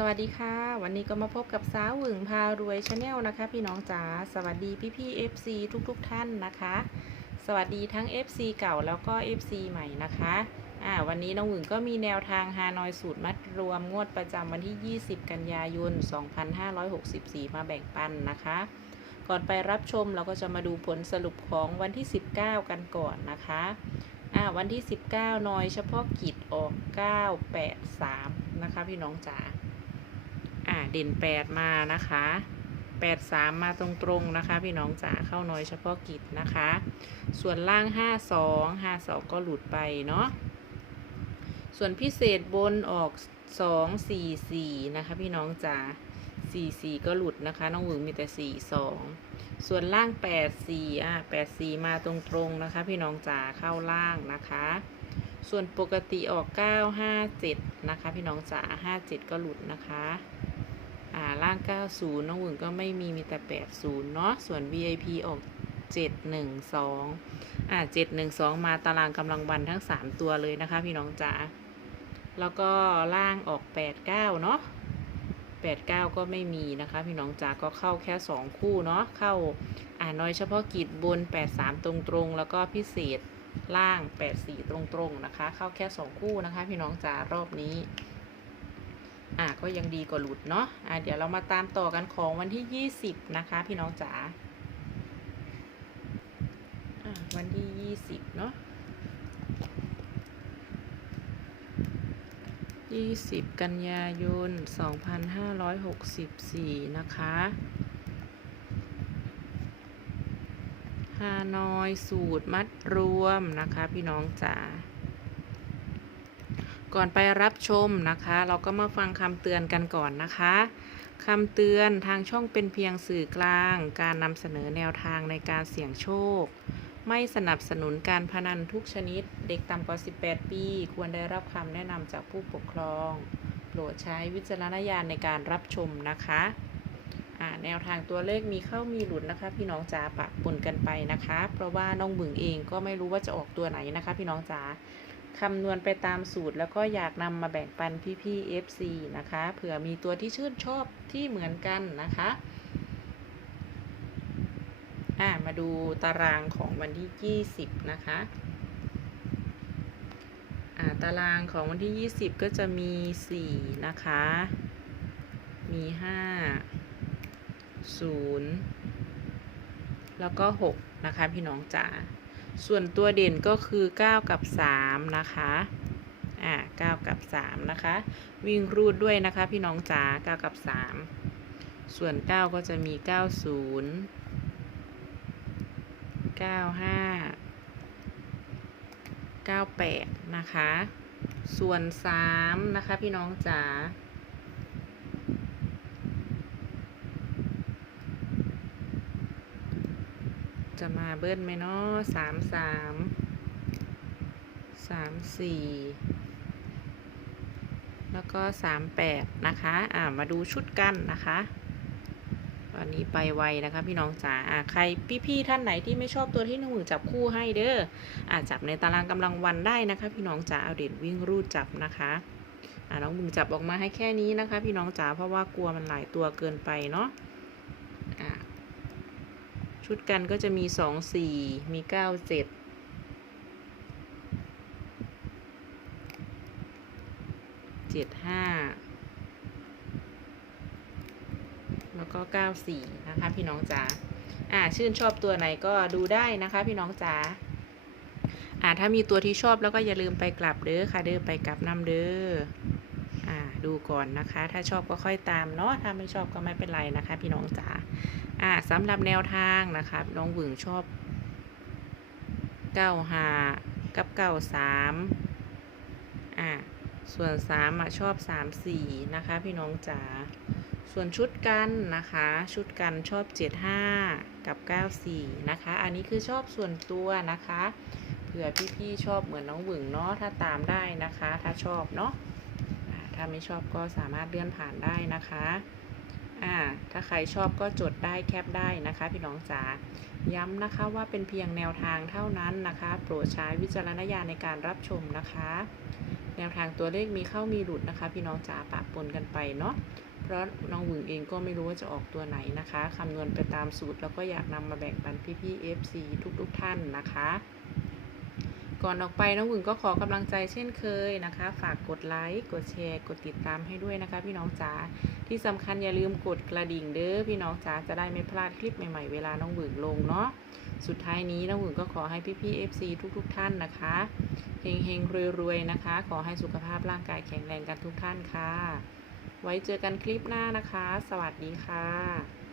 สวัสดีค่ะ วันนี้ก็มาพบกับสาวหวึงพารวยชาแนลนะคะ พี่น้องจ๋าสวัสดีพี่พี่ FC ทุกๆทท่านนะคะ สวัสดีทั้ง FC เก่าแล้วก็ FC ใหม่นะคะอ่าวันนี้น้องหวึงก็มีแนวทางฮานอยสูตรมัดรวมงวดประจำวันที่ 20 กันยายน 2564 มาแบ่งปันนะคะ ก่อนไปรับชมเราก็จะมาดูผลสรุปของวันที่ 19 กันก่อนนะคะอ่าวันที่ 19นอยเฉพาะกิจออก 983 นะคะ พี่น้องจ๋า เด่นแปดมานะคะแปดสามมาตรงๆนะคะ พี่น้องจ๋าเข้าน้อยเฉพาะกิจนะคะ ส่วนล่างห้าสองห้าสองก็หลุดไปเนาะส่วนพิเศษบนออกสองสี่สี่นะคะ พี่น้องจ๋าสี่สี่ก็หลุดนะคะ น้องหวึงมีแต่สี่สองส่วนล่างแปดสี่อะแปดสี่มาตรงๆนะคะ พี่น้องจ๋าเข้าล่างนะคะ ส่วนปกติออก957นะคะ พี่น้องจ๋า57ก็หลุดนะคะ อ่าล่าง 90 น้องหวึงก็ไม่มีมีแต่ 80 เนาะส่วน VIP ออก 712 อ่า 712 มาตารางกำลังวันทั้ง 3 ตัวเลยนะคะ พี่น้องจ๋าแล้วก็ล่างออก 89 เนาะ89 ก็ไม่มีนะคะ พี่น้องจ๋าก็เข้าแค่ 2 คู่เนาะเข้าอ่าน้อยเฉพาะกิจบน 83 ตรงๆ แล้วก็พิเศษล่าง 84 ตรงๆ นะคะ เข้าแค่ 2 คู่นะคะ พี่น้องจ๋ารอบนี้ อะก็ยังดีกว่าหลุดเนาะอะเดี๋ยวเรามาตามต่อกันของวันที่ 20 นะคะ พี่น้องจ๋าวันที่ 20 เนาะ20 กันยายน 2564 นะคะฮานอยสูตรมัดรวมนะคะ พี่น้องจ๋า ก่อนไปรับชมนะคะ เราก็มาฟังคำเตือนกันก่อนนะคะคำเตือนทางช่องเป็นเพียงสื่อกลาง การนำเสนอแนวทางในการเสี่ยงโชค ไม่สนับสนุนการพนันทุกชนิด เด็กต่ำกว่า 18 ปี ควรได้รับคำแนะนำจากผู้ปกครอง โปรดใช้วิจารณญาณในการรับชมนะคะอ่าแนวทางตัวเลขมีเข้ามีหลุดนะคะ พี่น้องจ๋าปะปนกันไปนะคะ เพราะว่าน้องบึงเองก็ไม่รู้ว่าจะออกตัวไหนนะคะ พี่น้องจ๋า คำนวณไปตามสูตร แล้วก็อยากนำมาแบ่งปันพี่ๆ FC นะคะ เผื่อมีตัวที่ชื่นชอบที่เหมือนกันนะคะอ่ามาดูตารางของวันที่ 20 นะคะอ่าตารางของวันที่ 20 ก็จะมี 4 นะคะ มี 5 0 แล้วก็ 6 นะคะพี่น้องจ๋า ส่วนตัวเด่นก็คือ 9 กับ 3 นะคะ อ่า9กับ 3 นะคะ วิ่งรูดด้วยนะคะ พี่น้องจ๋า9กับ 3 ส่วน 9 ก็จะมี 90 95 98 นะคะ ส่วน 3 นะคะ พี่น้องจ๋า จะมาเบิ้ลไหมเนาะสามสามสามสี่แล้วก็สามแปดนะคะ อ่ามาดูชุดกันนะคะตอนนี้ไปไวนะคะพี่น้องจ๋าอ่าใครพี่ๆท่านไหนที่ไม่ชอบตัวที่หนึ่งมือจับคู่ให้เด้ออ่าจับในตารางกำลังวันได้นะคะ พี่น้องจ๋าเอาเด่นวิ่งรูดจับนะคะอ่าน้องบึงจับออกมาให้แค่นี้นะคะ พี่น้องจ๋าเพราะว่ากลัวมันหลายตัวเกินไปเนาะ ชุดกันก็จะมีสองสี่มีเก้าเจ็ดเจ็ดห้าแล้วก็เก้าสี่นะคะพี่น้องจ๋าอ่าชื่นชอบตัวไหนก็ดูได้นะคะพี่น้องจ๋าอ่าถ้ามีตัวที่ชอบแล้วก็อย่าลืมไปกลับเด้อค่ะเด้อไปกลับน้ำเด้ออ่าดูก่อนนะคะ ถ้าชอบก็ค่อยตามเนาะถ้าไม่ชอบก็ไม่เป็นไรนะคะ พี่น้องจ๋า อ่าสำหรับแนวทางนะครับน้องหวึงชอบเก้าหากับเก้าสามอ่าส่วนสามอะชอบสามสี่นะคะ พี่น้องจ๋าส่วนชุดกันนะคะ ชุดกันชอบเจ็ดห้ากับเก้าสี่นะคะ อันนี้คือชอบส่วนตัวนะคะเผื่อพี่ๆชอบเหมือนน้องหวึงเนาะถ้าตามได้นะคะ ถ้าชอบเนาะถ้าไม่ชอบก็สามารถเลื่อนผ่านได้นะคะ อ่าถ้าใครชอบก็จดได้แคปได้นะคะ พี่น้องจ๋าย้ำนะคะว่าเป็นเพียงแนวทางเท่านั้นนะคะ โปรดใช้วิจารณญาณในการรับชมนะคะ แนวทางตัวเลขมีเข้ามีหลุดนะคะ พี่น้องจ๋าปะปนกันไปเนาะเพราะน้องหวึงเองก็ไม่รู้ว่าจะออกตัวไหนนะคะคำนวณไปตามสูตรแล้วก็อยากนำมาแบ่งปันพี่ๆ FC ทุกๆท่านนะคะ ก่อนออกไปน้องหวึงก็ขอกำลังใจเช่นเคยนะคะ ฝากกดไลค์กดแชร์ กดติดตามให้ด้วยนะคะ พี่น้องจ๋าที่สำคัญอย่าลืมกดกระดิ่งเด้อพี่น้องจ๋าจะได้ไม่พลาดคลิปใหม่ๆเวลาน้องหวึงลงเนาะสุดท้ายนี้น้องหวึงก็ขอให้พี่ๆ FC ทุกๆ ท่านนะคะเฮงๆรวยๆนะคะ ขอให้สุขภาพร่างกายแข็งแรงกันทุกท่านค่ะ ไว้เจอกันคลิปหน้านะคะ สวัสดีค่ะ